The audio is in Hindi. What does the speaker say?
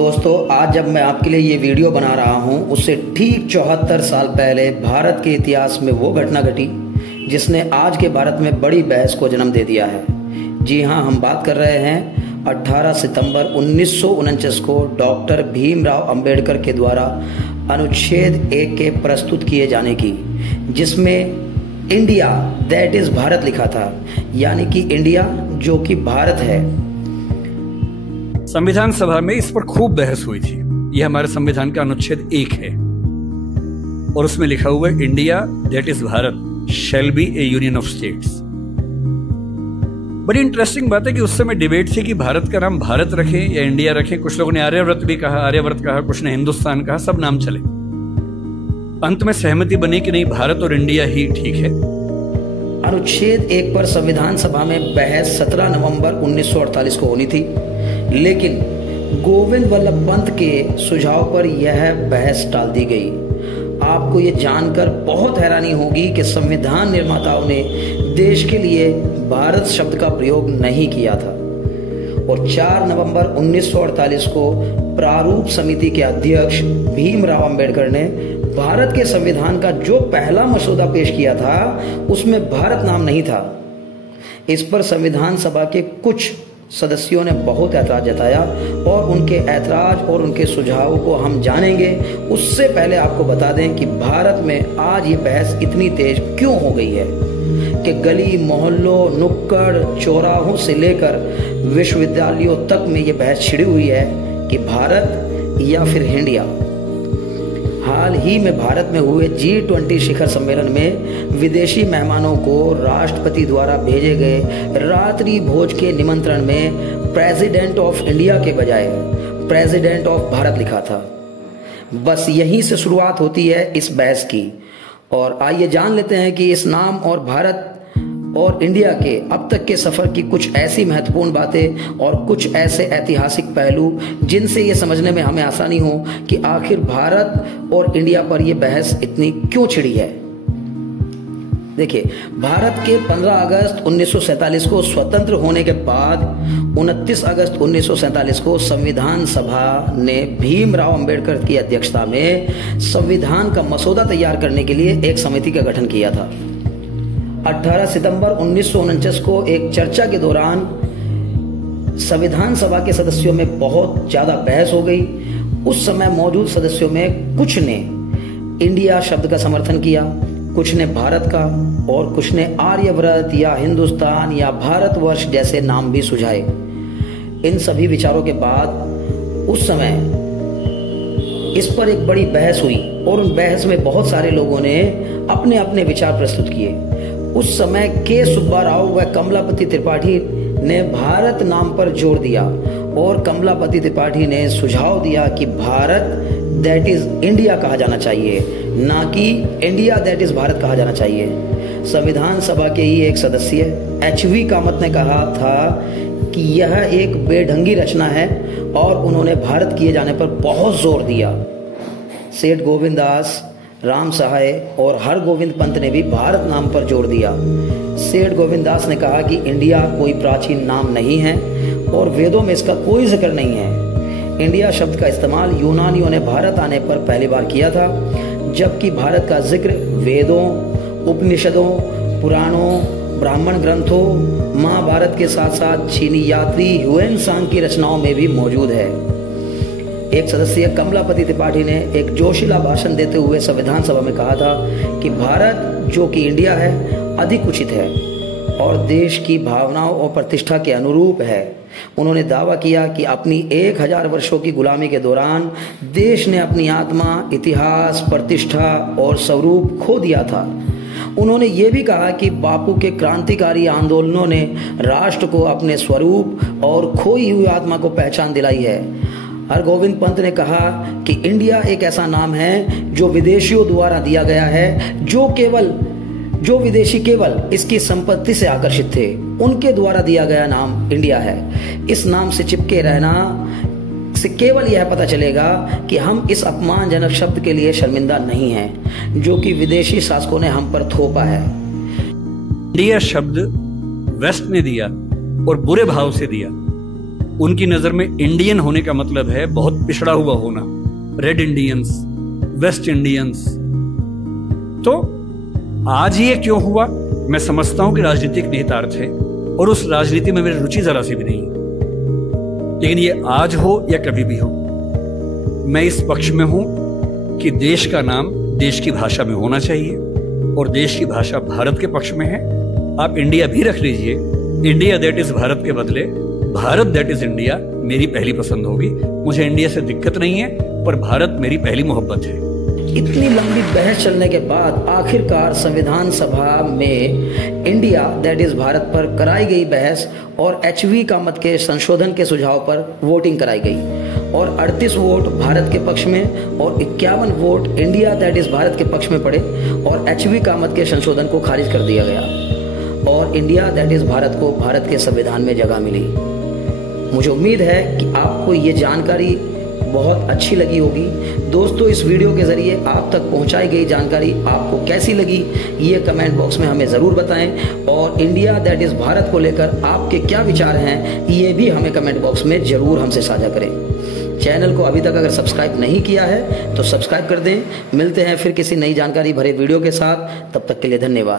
दोस्तों, आज जब मैं आपके लिए ये वीडियो बना रहा हूँ उससे ठीक 74 साल पहले भारत के इतिहास में वो घटना घटी जिसने आज के भारत में बड़ी बहस को जन्म दे दिया है। जी हाँ, हम बात कर रहे हैं 18 सितंबर 1949 को डॉक्टर भीमराव अंबेडकर के द्वारा अनुच्छेद 1 के प्रस्तुत किए जाने की, जिसमें इंडिया दैट इज भारत लिखा था, यानी कि इंडिया जो कि भारत है। संविधान सभा में इस पर खूब बहस हुई थी। यह हमारे संविधान का अनुच्छेद 1 है और उसमें लिखा हुआ है India that is Bharat shall be A union of states. बड़ी इंटरेस्टिंग बात है कि उस समय डिबेट थी कि भारत का नाम भारत रखें या इंडिया रखें। कुछ लोगों ने आर्यव्रत भी कहा, आर्यव्रत कहा, कुछ ने हिंदुस्तान कहा, सब नाम चले। अंत में सहमति बनी कि नहीं, भारत और इंडिया ही ठीक है। अनुच्छेद 1 पर संविधान सभा में बहस 17 नवंबर 1948 को होनी थी, लेकिन गोविंद वल्लभ पंत के सुझाव पर यह बहस टाल दी गई। आपको यह जानकर बहुत हैरानी होगी कि संविधान निर्माताओं ने देश के लिए भारत शब्द का प्रयोग नहीं किया था और 4 नवंबर 1948 को प्रारूप समिति के अध्यक्ष भीमराव अंबेडकर ने भारत के संविधान का जो पहला मसौदा पेश किया था उसमें भारत नाम नहीं था। इस पर संविधान सभा के कुछ सदस्यों ने बहुत ऐतराज जताया और उनके ऐतराज और उनके सुझावों को हम जानेंगे। उससे पहले आपको बता दें कि भारत में आज ये बहस इतनी तेज क्यों हो गई है कि गली मोहल्लों, नुक्कड़ चौराहों से लेकर विश्वविद्यालयों तक में ये बहस छिड़ी हुई है कि भारत या फिर इंडिया। हाल ही में भारत में हुए G20 शिखर सम्मेलन में विदेशी मेहमानों को राष्ट्रपति द्वारा भेजे गए रात्रि भोज के निमंत्रण में प्रेसिडेंट ऑफ इंडिया के बजाय प्रेसिडेंट ऑफ भारत लिखा था। बस यहीं से शुरुआत होती है इस बहस की। और आइए जान लेते हैं कि इस नाम और भारत और इंडिया के अब तक के सफर की कुछ ऐसी महत्वपूर्ण बातें और कुछ ऐसे ऐतिहासिक पहलू जिनसे ये समझने में हमें आसानी हो कि आखिर भारत और इंडिया पर यह बहस इतनी क्यों छिड़ी है। देखिए, भारत के 15 अगस्त 1947 को स्वतंत्र होने के बाद 29 अगस्त 1947 को संविधान सभा ने भीमराव अंबेडकर की अध्यक्षता में संविधान का मसौदा तैयार करने के लिए एक समिति का गठन किया था। 18 सितंबर 1949 को एक चर्चा के दौरान संविधान सभा के सदस्यों में बहुत ज्यादा बहस हो गई। उस समय मौजूद सदस्यों में कुछ ने इंडिया शब्द का समर्थन किया, कुछ ने भारत का और कुछ ने आर्यव्रत या हिंदुस्तान या भारतवर्ष जैसे नाम भी सुझाए। इन सभी विचारों के बाद उस समय इस पर एक बड़ी बहस हुई और उन बहस में बहुत सारे लोगों ने अपने अपने विचार प्रस्तुत किए। उस समय के सुब्बाराव व कमलापति त्रिपाठी ने भारत नाम पर जोर दिया और कमलापति त्रिपाठी ने सुझाव दिया कि भारत दैट इज इंडिया कहा जाना चाहिए, ना कि इंडिया दैट इज भारत कहा जाना चाहिए। संविधान सभा के ही एक सदस्य HV कामत ने कहा था कि यह एक बेढंगी रचना है और उन्होंने भारत किए जाने पर बहुत जोर दिया। सेठ गोविंद दास, राम सहाय और हरगोविंद पंत ने भी भारत नाम पर जोर दिया। सेठ गोविंद दास ने कहा कि इंडिया कोई प्राचीन नाम नहीं है और वेदों में इसका कोई जिक्र नहीं है। इंडिया शब्द का इस्तेमाल यूनानियों ने भारत आने पर पहली बार किया था, जबकि भारत का जिक्र वेदों, उपनिषदों, पुराणों, ब्राह्मण ग्रंथों, महाभारत के साथ साथ चीनी यात्री ह्यूएन सांग की रचनाओं में भी मौजूद है। एक सदस्य कमलापति त्रिपाठी ने एक जोशीला भाषण देते हुए संविधान सभा में कहा था कि भारत जो कि इंडिया है अधिक उचित है और देश की भावनाओं और प्रतिष्ठा के अनुरूप है। उन्होंने दावा किया कि अपनी 1000 वर्षों की गुलामी के दौरान देश ने अपनी आत्मा, इतिहास, प्रतिष्ठा और स्वरूप खो दिया था। उन्होंने ये भी कहा कि बापू के क्रांतिकारी आंदोलनों ने राष्ट्र को अपने स्वरूप और खोई हुई आत्मा को पहचान दिलाई है। हरगोविंद पंत ने कहा कि इंडिया एक ऐसा नाम है जो विदेशियों द्वारा दिया गया है, जो विदेशी केवल इसकी संपत्ति से आकर्षित थे, उनके द्वारा दिया गया नाम इंडिया है। इस नाम से चिपके रहना से केवल यह पता चलेगा कि हम इस अपमानजनक शब्द के लिए शर्मिंदा नहीं हैं जो कि विदेशी शासकों ने हम पर थोपा है। इंडिया शब्द वेस्ट ने दिया और बुरे भाव से दिया। उनकी नजर में इंडियन होने का मतलब है बहुत पिछड़ा हुआ होना, रेड इंडियंस, वेस्ट इंडियंस। तो आज ये क्यों हुआ? मैं समझता हूं कि राजनीतिक निहितार्थ है और उस राजनीति में मेरी रुचि जरा सी भी नहीं है, लेकिन ये आज हो या कभी भी हो, मैं इस पक्ष में हूं कि देश का नाम देश की भाषा में होना चाहिए और देश की भाषा भारत के पक्ष में है। आप इंडिया भी रख लीजिए, इंडिया दैट इज भारत के बदले भारत दैट इज इंडिया मेरी पहली पसंद होगी। मुझे इंडिया से दिक्कत नहीं है, पर भारत मेरी पहली मोहब्बत है। इतनी लंबी बहस चलने के बाद आखिरकार संविधान सभा में इंडिया दैट इज भारत पर कराई गई बहस और HV कामत के संशोधन के सुझाव पर वोटिंग कराई गई और 38 वोट भारत के पक्ष में और 51 vote India that is Bharat के पक्ष में पड़े और HV कामत के संशोधन को खारिज कर दिया गया और इंडिया दैट इज भारत को भारत के संविधान में जगह मिली। मुझे उम्मीद है कि आपको ये जानकारी बहुत अच्छी लगी होगी। दोस्तों, इस वीडियो के जरिए आप तक पहुंचाई गई जानकारी आपको कैसी लगी ये कमेंट बॉक्स में हमें ज़रूर बताएं और इंडिया दैट इज़ भारत को लेकर आपके क्या विचार हैं ये भी हमें कमेंट बॉक्स में ज़रूर हमसे साझा करें। चैनल को अभी तक अगर सब्सक्राइब नहीं किया है तो सब्सक्राइब कर दें। मिलते हैं फिर किसी नई जानकारी भरे वीडियो के साथ, तब तक के लिए धन्यवाद।